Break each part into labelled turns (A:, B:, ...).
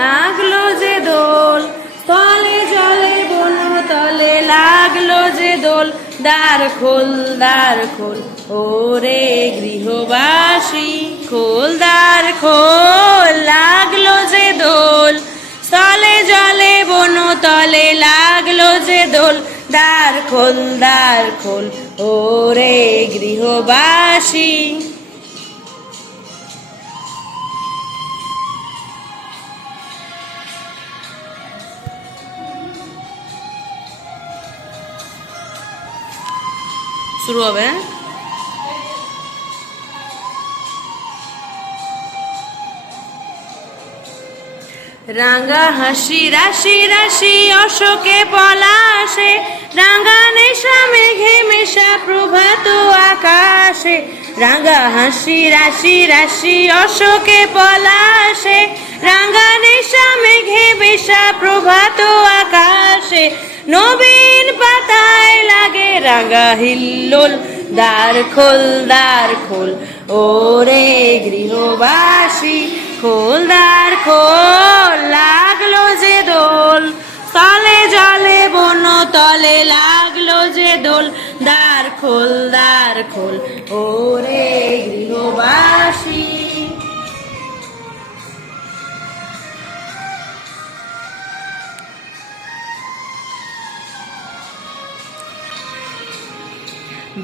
A: লাগল যে দোল, তলে জলে বন, তলে লাগল যে দোল, দ্বার খোল দ্বার খোল, ওরে গৃহবাসী, খোল, দ্বার খোল, লাগল যে দোল, তলে জলে বন, তলে লাগল যে দোল, দ্বার খোল দ্বার খোল, ওরে গৃহবাসী। শুরু হবে হ্যাঁ? হাসি, রাশি রাশি, অশোকে পলাশে রাঙ্গা নেশা, মেঘে মেশা, প্রভাত আকাশে। রাঙ্গা হাসি, রাশি রাশি, অশোকে পলাশে রাঙ্গা নেশা, মেঘে মেশা, প্রভাত আকাশে। নবীন পাতায় রাঙ্গা হিল্লোল দ্বার খোল দ্বার খোল। ওরে গৃহবাসী, খোল দ্বার খোল। লাগল যে দোল, তলে জলে বন, তলে লাগল যে দোল। দ্বার খোল দ্বার খোল। ওরে গৃহবাসী।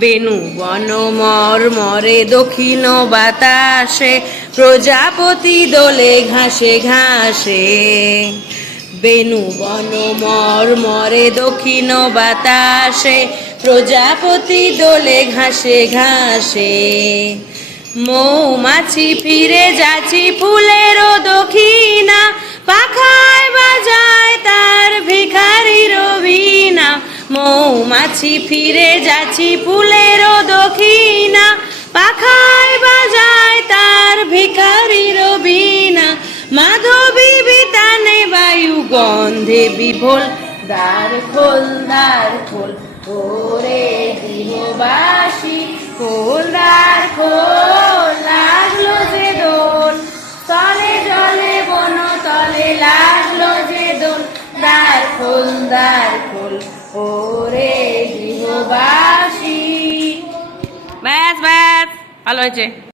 A: বেনু বন মর দক্ষিণ বাতাসে, প্রজাপতি দোলে ঘাসে ঘাসে। বেনু বন মর মরে দক্ষিণ বাতাসে, প্রজাপতি দোলে ঘাসে ঘাসে। মৌমাছি ফিরে যাচ্ছি ফুলেরও মৌমাছি ফিরে যাচ্ছি ফুলেরও দক্ষিণা। পাখায় বাজায় তার ভিখারির বীণা। মাধবী বিতানে বায়ু গন্ধে বিভোল দ্বার খোল দ্বার খোল, ওরে গৃহবাসী খোল, দ্বার খোল, লাগল যে দোল। তলে জলে বন তলে লাগল যে দোল। দ্বার খোল দ্বার খোল ভালো হয়েছে।